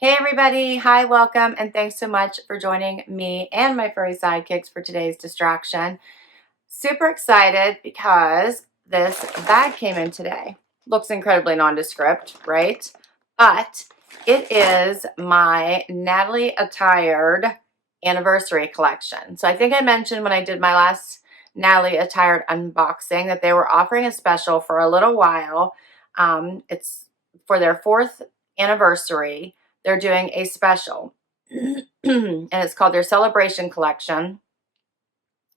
Hey everybody, hi, welcome, and thanks so much for joining me and my furry sidekicks for today's distraction. Super excited because this bag came in today. Looks incredibly nondescript, right? But it is my Natalie Attired Anniversary Collection. So I think I mentioned when I did my last Natalie Attired unboxing that they were offering a special for a little while. It's for their 4th anniversary. They're doing a special and it's called their Celebration Collection.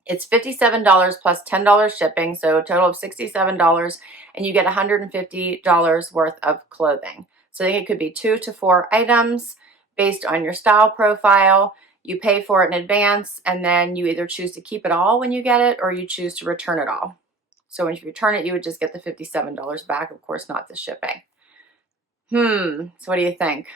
It's $57 plus $10 shipping, so a total of $67, and you get $150 worth of clothing. So I think it could be 2 to 4 items based on your style profile. You pay for it in advance, and then you either choose to keep it all when you get it or you choose to return it all. So when you return it, you would just get the $57 back, of course, not the shipping. So what do you think?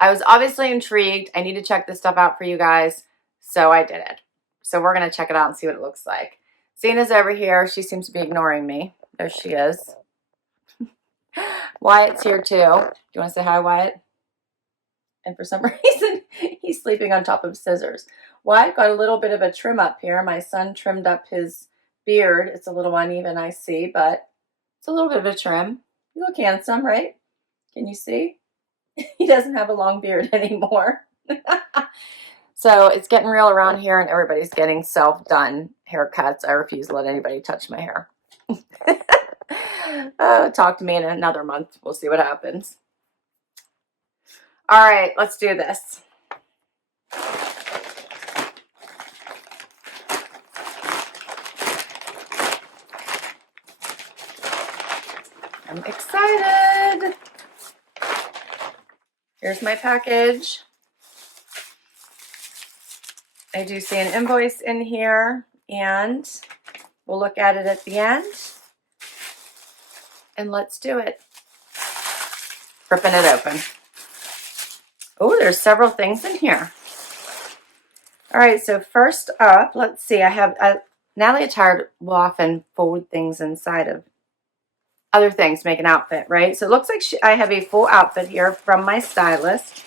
I was obviously intrigued. I need to check this stuff out for you guys, so I did it. So we're going to check it out and see what it looks like. Zena's over here. She seems to be ignoring me. There she is. Wyatt's here too. Do you want to say hi, Wyatt? And for some reason, he's sleeping on top of scissors. Wyatt got a little bit of a trim up here. My son trimmed up his beard. It's a little uneven, I see, but it's a little bit of a trim. You look handsome, right? Can you see? He doesn't have a long beard anymore. So it's getting real around here and everybody's getting self-done haircuts. I refuse to let anybody touch my hair. Talk to me in another month. We'll see what happens. All right, let's do this. I'm excited. Here's my package. I do see an invoice in here, and we'll look at it at the end. And let's do it. Ripping it open. Oh, there's several things in here. All right, so first up, let's see. I have Natalie Attired will often fold things inside of other things to make an outfit, right? So it looks like I have a full outfit here from my stylist.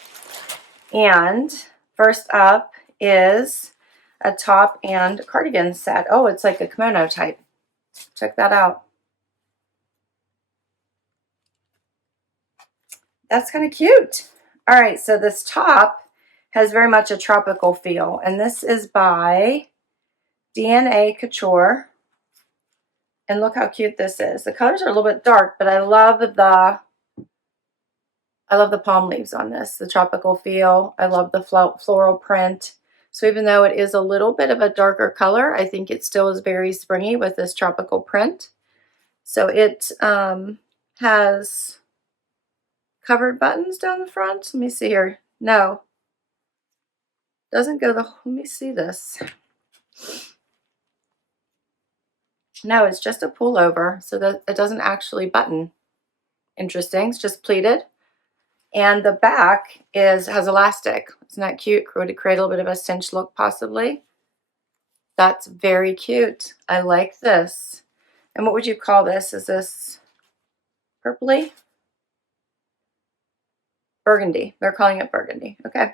And first up is a top and cardigan set. Oh, it's like a kimono type. Check that out. That's kind of cute. All right, so this top has very much a tropical feel, and this is by DNA Couture. And look how cute this is. The colors are a little bit dark, but I love the palm leaves on this, the tropical feel. I love the floral print. So even though it is a little bit of a darker color, I think it still is very springy with this tropical print. So it has covered buttons down the front. Let me see here. No. Doesn't go let me see this. No, it's just a pullover, so that it doesn't actually button. Interesting. It's just pleated. And the back has elastic. Isn't that cute? Could it create a little bit of a cinch look possibly? That's very cute. I like this. And what would you call this? Is this purpley? Burgundy. They're calling it burgundy. Okay.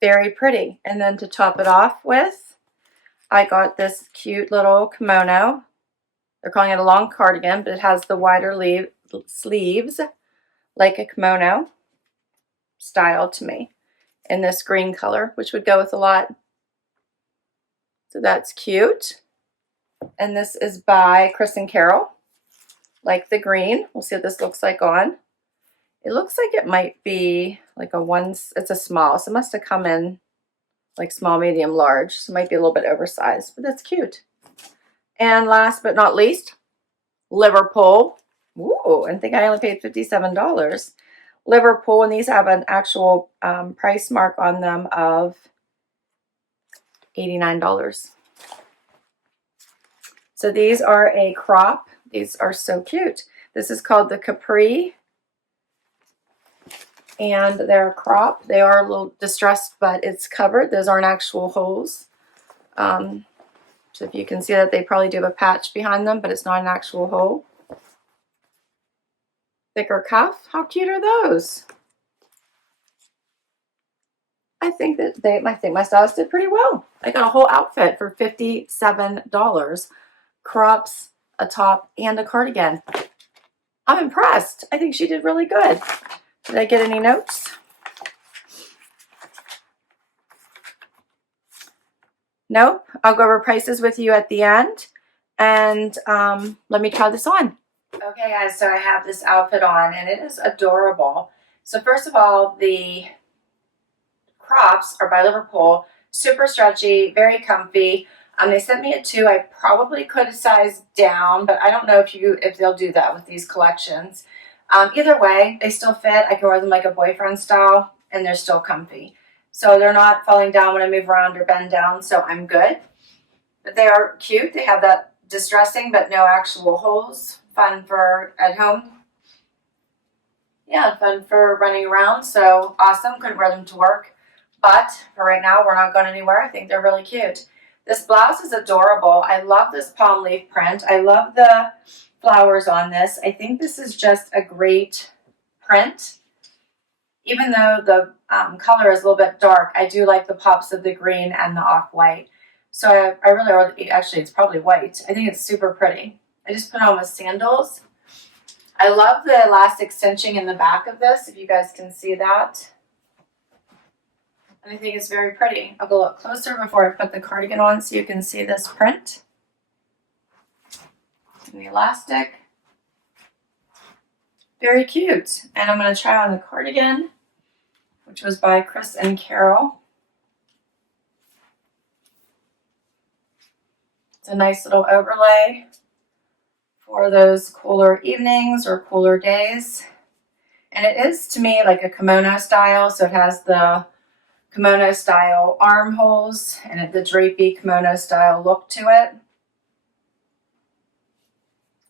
Very pretty. And then to top it off with, I got this cute little kimono. They're calling it a long cardigan, but it has the wider sleeves like a kimono style to me in this green color, which would go with a lot. So that's cute. And this is by Chris and Carol, like the green. We'll see what this looks like on. It looks like it might be like it's a small, so it must have come in like small, medium, large. So it might be a little bit oversized, but that's cute. And last but not least, Liverpool. Ooh, I think I only paid $57. Liverpool, and these have an actual price mark on them of $89. So these are a crop. These are so cute. This is called the Capri, and they're a crop. They are a little distressed, but it's covered. Those aren't actual holes. So if you can see that, they probably do have a patch behind them, but it's not an actual hole. Thicker cuff. How cute are those? I think my stylist did pretty well. I got a whole outfit for $57. Crops, a top, and a cardigan. I'm impressed. I think she did really good. Did I get any notes? Nope. I'll go over prices with you at the end. And let me try this on. Okay, guys, so I have this outfit on, and it is adorable. So first of all, the crops are by Liverpool. Super stretchy, very comfy. They sent me a 2. I probably could have sized down, but I don't know if they'll do that with these collections. Either way, they still fit. I can wear them like a boyfriend style, and they're still comfy. So they're not falling down when I move around or bend down, so I'm good. But they are cute. They have that distressing but no actual holes. Fun for at home. Yeah, fun for running around. So awesome. Couldn't wear them to work. But for right now, we're not going anywhere. I think they're really cute. This blouse is adorable. I love this palm leaf print. I love the flowers on this. I think this is just a great print. Even though the color is a little bit dark, I do like the pops of the green and the off-white. So I really, actually it's probably white. I think it's super pretty. I just put on with sandals. I love the elastic cinching in the back of this, if you guys can see that. And I think it's very pretty. I'll go look closer before I put the cardigan on so you can see this print. And the elastic. Very cute. And I'm going to try on the cardigan, which was by Chris and Carol. It's a nice little overlay for those cooler evenings or cooler days. And it is, to me, like a kimono style. So it has the kimono style armholes and the drapey kimono style look to it.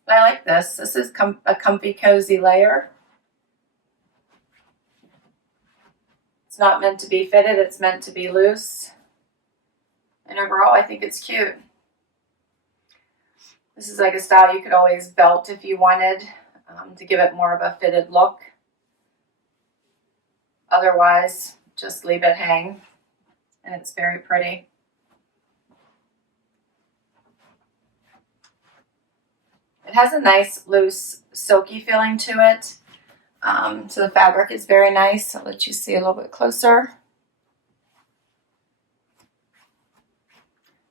But I like this. This is a comfy, cozy layer. It's not meant to be fitted. It's meant to be loose. And overall, I think it's cute. This is like a style you could always belt if you wanted to give it more of a fitted look. Otherwise, just leave it hang. And it's very pretty. It has a nice, loose, silky feeling to it. So the fabric is very nice. I'll let you see a little bit closer.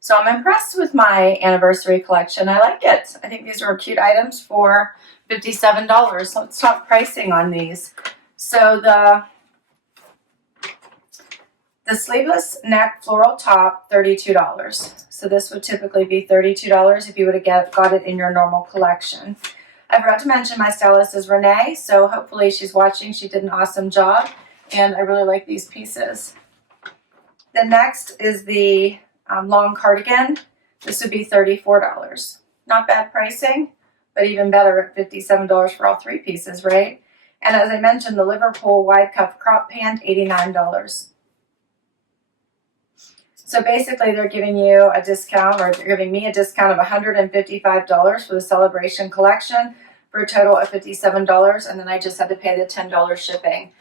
So I'm impressed with my anniversary collection. I like it. I think these are cute items for $57. So let's talk pricing on these. So the sleeveless neck floral top, $32. So this would typically be $32 if you would have got it in your normal collection. I forgot to mention my stylist is Renee, so hopefully she's watching. She did an awesome job, and I really like these pieces. The next is the long cardigan. This would be $34. Not bad pricing, but even better at $57 for all 3 pieces, right? And as I mentioned, the Liverpool wide cuff crop pant, $89. So basically they're giving you a discount, or they're giving me a discount of $155 for the celebration collection for a total of $57. And then I just had to pay the $10 shipping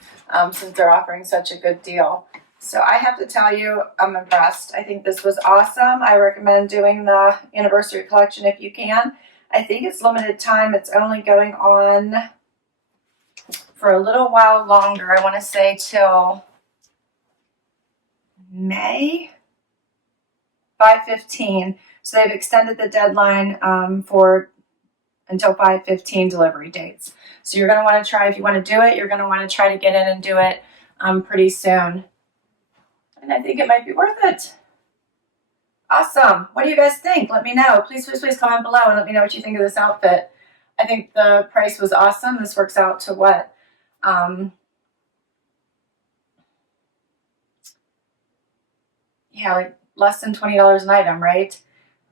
since they're offering such a good deal. So I have to tell you, I'm impressed. I think this was awesome. I recommend doing the anniversary collection if you can. I think it's limited time. It's only going on for a little while longer. I want to say till May 5/15. So they've extended the deadline until 5/15 delivery dates. So you're going to want to try, if you want to do it, you're going to want to try to get in and do it pretty soon. And I think it might be worth it. Awesome. What do you guys think? Let me know. Please, please, please comment below and let me know what you think of this outfit. I think the price was awesome. This works out to what? Yeah, like less than $20 an item, right?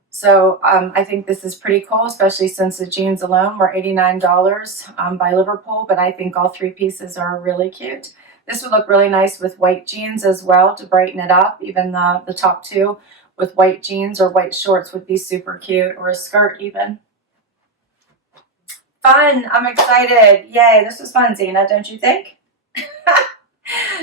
So I think this is pretty cool, especially since the jeans alone were $89 by Liverpool, but I think all 3 pieces are really cute. This would look really nice with white jeans as well to brighten it up. Even the top 2 with white jeans or white shorts would be super cute, or a skirt even. fun. I'm excited. Yay, this was fun, Zena, don't you think?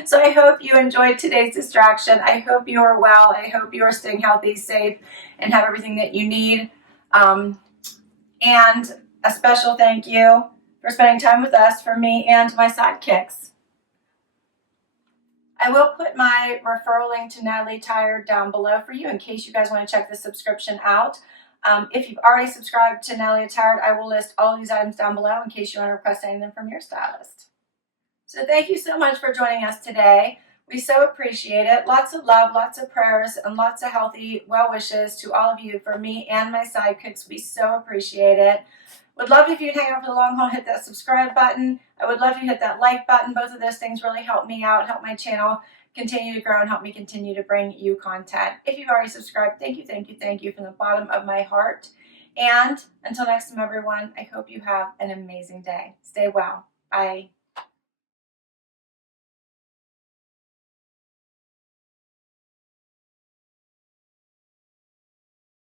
So I hope you enjoyed today's distraction. I hope you are well. I hope you are staying healthy, safe, and have everything that you need. And a special thank you for spending time with us, for me and my sidekicks. I will put my referral link to Natalie Attired down below for you in case you guys want to check the subscription out. If you've already subscribed to Natalie Attired, I will list all these items down below in case you want to request any of them from your stylist. So thank you so much for joining us today. We so appreciate it. Lots of love, lots of prayers, and lots of healthy well wishes to all of you for me and my sidekicks. We so appreciate it. Would love if you'd hang out for the long haul, hit that subscribe button. I would love if you hit that like button. Both of those things really help me out, help my channel continue to grow, and help me continue to bring you content. If you've already subscribed, thank you, thank you, thank you from the bottom of my heart. And until next time, everyone, I hope you have an amazing day. Stay well. Bye.